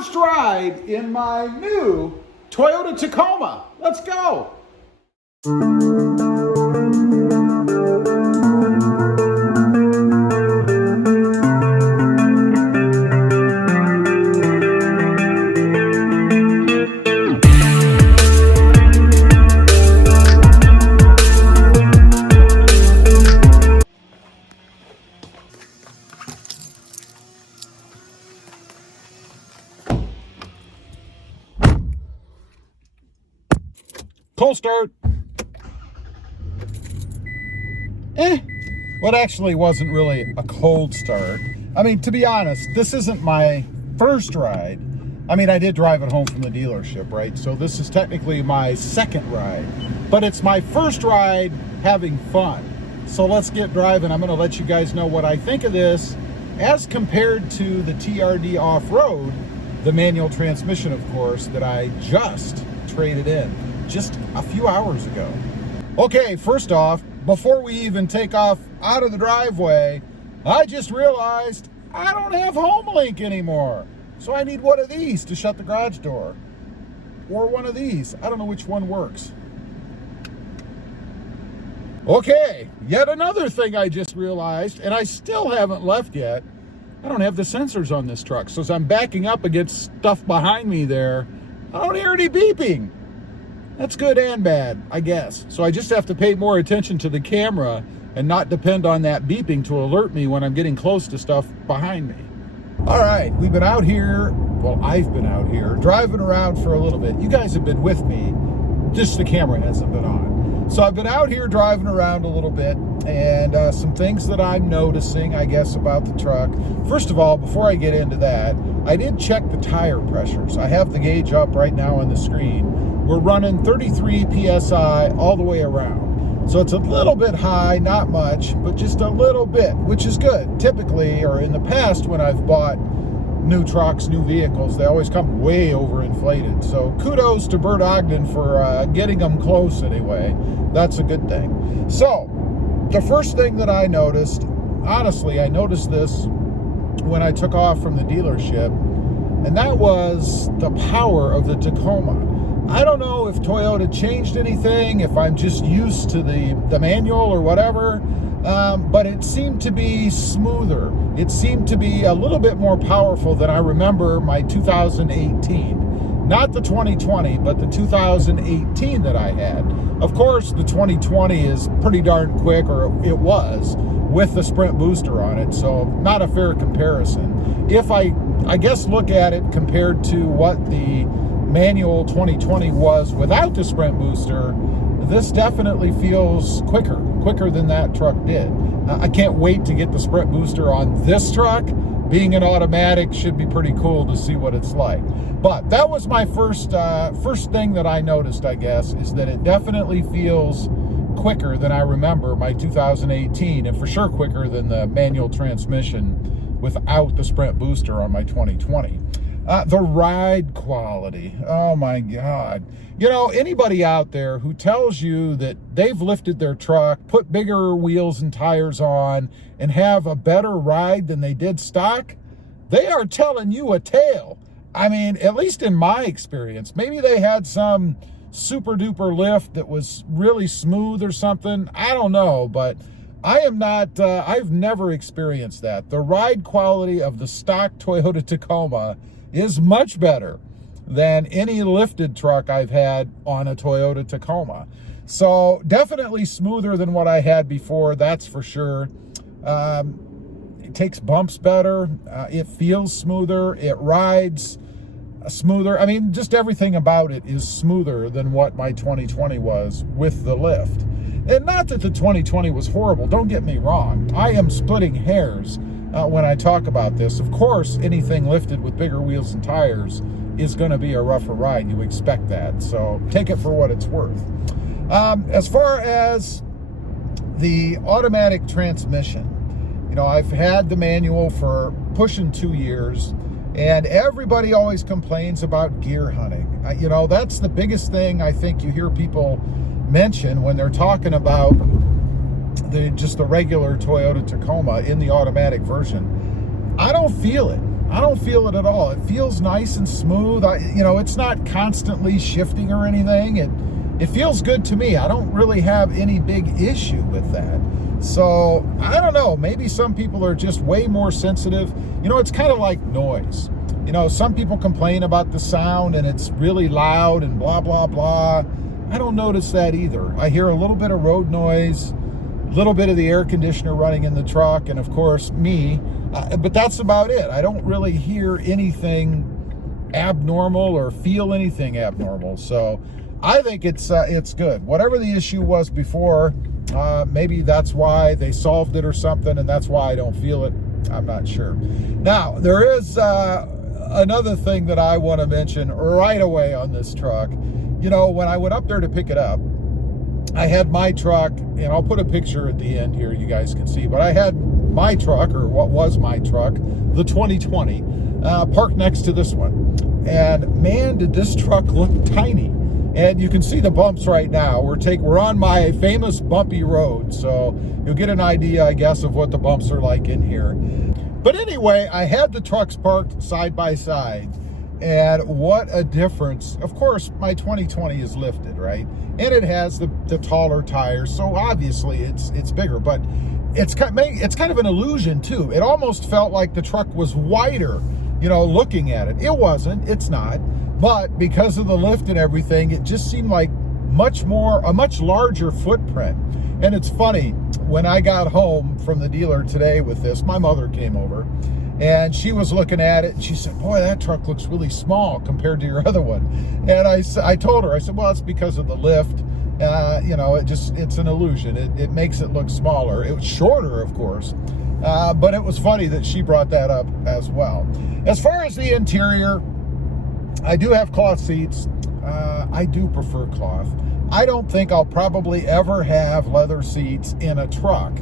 first ride in my new Toyota Tacoma. Let's go. Cold start. Well, it actually wasn't really a cold start. I mean, to be honest, this isn't my first ride. I mean, I did drive it home from the dealership, right? So this is technically my second ride, but it's my first ride having fun. So let's get driving. I'm gonna let you guys know what I think of this as compared to the TRD Offroad, the manual transmission, of course, that I just traded in just a few hours ago. Okay, first off, before we even take off out of the driveway, I just realized I don't have HomeLink anymore. So I need one of these to shut the garage door. Or one of these. I don't know which one works. Okay, yet another thing I just realized, and I still haven't left yet, I don't have the sensors on this truck. So as I'm backing up against stuff behind me there, I don't hear any beeping. That's good and bad, I guess. So I just have to pay more attention to the camera and not depend on that beeping to alert me when I'm getting close to stuff behind me. All right, we've been out here, well, I've been out here driving around for a little bit. You guys have been with me, just the camera hasn't been on. So I've been out here driving around a little bit, and some things that I'm noticing, I guess, about the truck. First of all, before I get into that, I did check the tire pressures. I have the gauge up right now on the screen. We're running 33 PSI all the way around. So it's a little bit high, not much, but just a little bit, which is good. Typically, or in the past when I've bought new trucks, new vehicles, they always come way overinflated. So kudos to Bert Ogden for getting them close anyway. That's a good thing. So the first thing that I noticed, honestly, I noticed this when I took off from the dealership, and that was the power of the Tacoma. I don't know if Toyota changed anything, if I'm just used to the manual or whatever, but it seemed to be smoother. It seemed to be a little bit more powerful than I remember my 2018. Not the 2020, but the 2018 that I had. Of course, the 2020 is pretty darn quick, or it was, with the Sprint booster on it, so not a fair comparison. If I guess look at it compared to what the manual 2020 was without the Sprint booster, this definitely feels quicker than that truck did. I can't wait to get the Sprint booster on this truck. Being an automatic should be pretty cool to see what it's like. But that was my first thing that I noticed, I guess, is that it definitely feels quicker than I remember my 2018, and for sure quicker than the manual transmission without the Sprint booster on my 2020. The ride quality, oh my God. You know, anybody out there who tells you that they've lifted their truck, put bigger wheels and tires on, and have a better ride than they did stock, they are telling you a tale. I mean, at least in my experience, maybe they had some super duper lift that was really smooth or something. I don't know, but I am not, I've never experienced that. The ride quality of the stock Toyota Tacoma is much better than any lifted truck I've had on a Toyota Tacoma. So definitely smoother than what I had before, that's for sure. It takes bumps better, it feels smoother, it rides smoother. I mean, just everything about it is smoother than what my 2020 was with the lift. And not that the 2020 was horrible, don't get me wrong. I am splitting hairs when I talk about this. Of course, anything lifted with bigger wheels and tires is going to be a rougher ride. You expect that. So take it for what it's worth. As far as the automatic transmission, you know, I've had the manual for pushing 2 years, and everybody always complains about gear hunting. You know, that's the biggest thing I think you hear people mention when they're talking about just the regular Toyota Tacoma in the automatic version. I don't feel it. I don't feel it at all. It feels nice and smooth. It's not constantly shifting or anything. It feels good to me. I don't really have any big issue with that. So, I don't know. Maybe some people are just way more sensitive. It's kind of like noise. Some people complain about the sound and it's really loud and blah, blah, blah. I don't notice that either. I hear a little bit of road noise, a little bit of the air conditioner running in the truck, and of course me, but that's about it. I don't really hear anything abnormal or feel anything abnormal. So I think it's good. Whatever the issue was before, maybe that's why they solved it or something, and that's why I don't feel it. I'm not sure. Now, there is another thing that I want to mention right away on this truck. When I went up there to pick it up, I had my truck, and I'll put a picture at the end here you guys can see, but I had my truck, or what was my truck, the 2020, parked next to this one. And man, did this truck look tiny. And you can see the bumps right now. We're on my famous bumpy road, so you'll get an idea, I guess, of what the bumps are like in here. But anyway, I had the trucks parked side by side. And what a difference. Of course, my 2020 is lifted, right? And it has the taller tires, so obviously it's bigger, but it's kind of an illusion too. It almost felt like the truck was wider, looking at it. It wasn't, it's not, but because of the lift and everything, it just seemed like a much larger footprint. And it's funny, when I got home from the dealer today with this, my mother came over, and she was looking at it, and she said, boy, that truck looks really small compared to your other one. And I told her, I said, well, it's because of the lift. It's an illusion. It makes it look smaller. It was shorter, of course. But it was funny that she brought that up as well. As far as the interior, I do have cloth seats. I do prefer cloth. I don't think I'll probably ever have leather seats in a truck.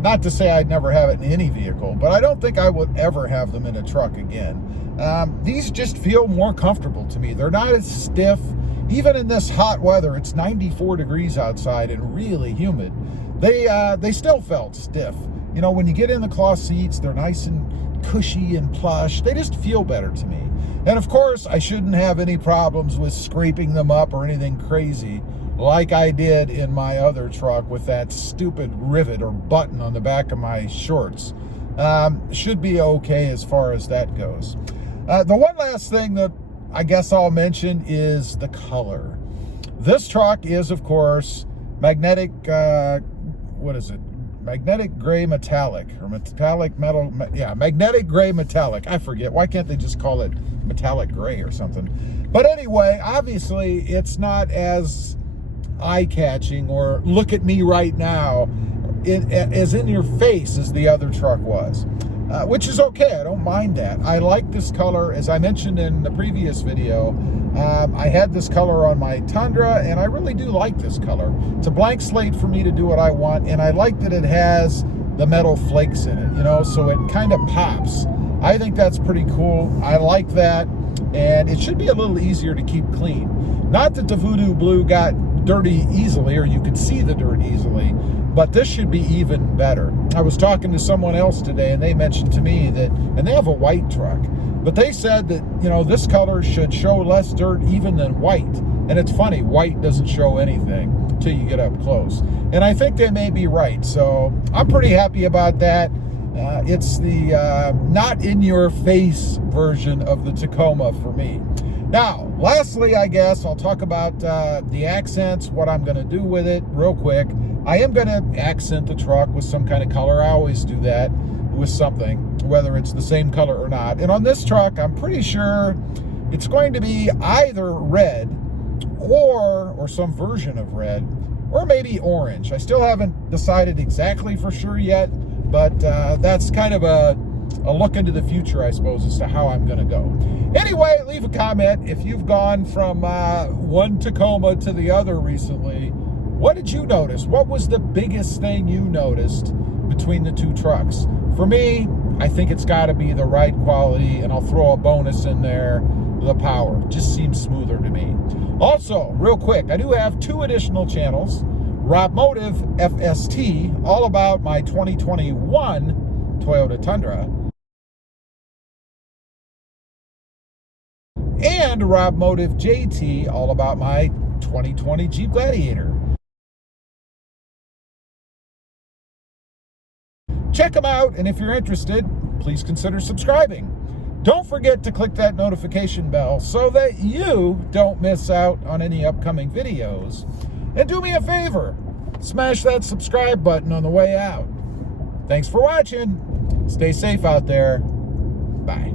Not to say I'd never have it in any vehicle, but I don't think I would ever have them in a truck again. These just feel more comfortable to me. They're not as stiff. Even in this hot weather, it's 94 degrees outside and really humid. They still felt stiff. When you get in the cloth seats, they're nice and cushy and plush. They just feel better to me. And of course, I shouldn't have any problems with scraping them up or anything crazy, like I did in my other truck with that stupid rivet or button on the back of my shorts. Should be okay as far as that goes. The one last thing that I guess I'll mention is the color. This truck is, of course, magnetic, magnetic gray metallic, or metallic metal, magnetic gray metallic. I forget. Why can't they just call it metallic gray or something? But anyway, obviously, it's not as eye-catching or look at me right now as in your face as the other truck was, which is okay. I don't mind that. I like this color. As I mentioned in the previous video, I had this color on my Tundra, and I really do like this color. It's a blank slate for me to do what I want, and I like that it has the metal flakes in it, so it kind of pops. I think that's pretty cool. I like that, and it should be a little easier to keep clean. Not that the Voodoo Blue got dirty easily, or you could see the dirt easily, but this should be even better. I was talking to someone else today, and they mentioned to me that, and they have a white truck, but they said that, this color should show less dirt even than white. And it's funny, white doesn't show anything until you get up close. And I think they may be right, so I'm pretty happy about that. It's the not in your face version of the Tacoma for me. Now, lastly, I guess I'll talk about the accents, what I'm going to do with it real quick. I am going to accent the truck with some kind of color. I always do that with something, whether it's the same color or not. And on this truck, I'm pretty sure it's going to be either red or some version of red, or maybe orange. I still haven't decided exactly for sure yet, but that's kind of a look into the future, I suppose, as to how I'm going to go. Anyway, leave a comment if you've gone from one Tacoma to the other recently. What did you notice? What was the biggest thing you noticed between the two trucks? For me, I think it's got to be the ride quality, and I'll throw a bonus in there, the power. Just seems smoother to me. Also, real quick, I do have 2 additional channels. Robmotive FST, all about my 2021 Toyota Tundra, and Robmotive JT, all about my 2020 Jeep Gladiator. Check them out, and if you're interested, please consider subscribing. Don't forget to click that notification bell so that you don't miss out on any upcoming videos. And do me a favor, smash that subscribe button on the way out. Thanks for watching. Stay safe out there. Bye.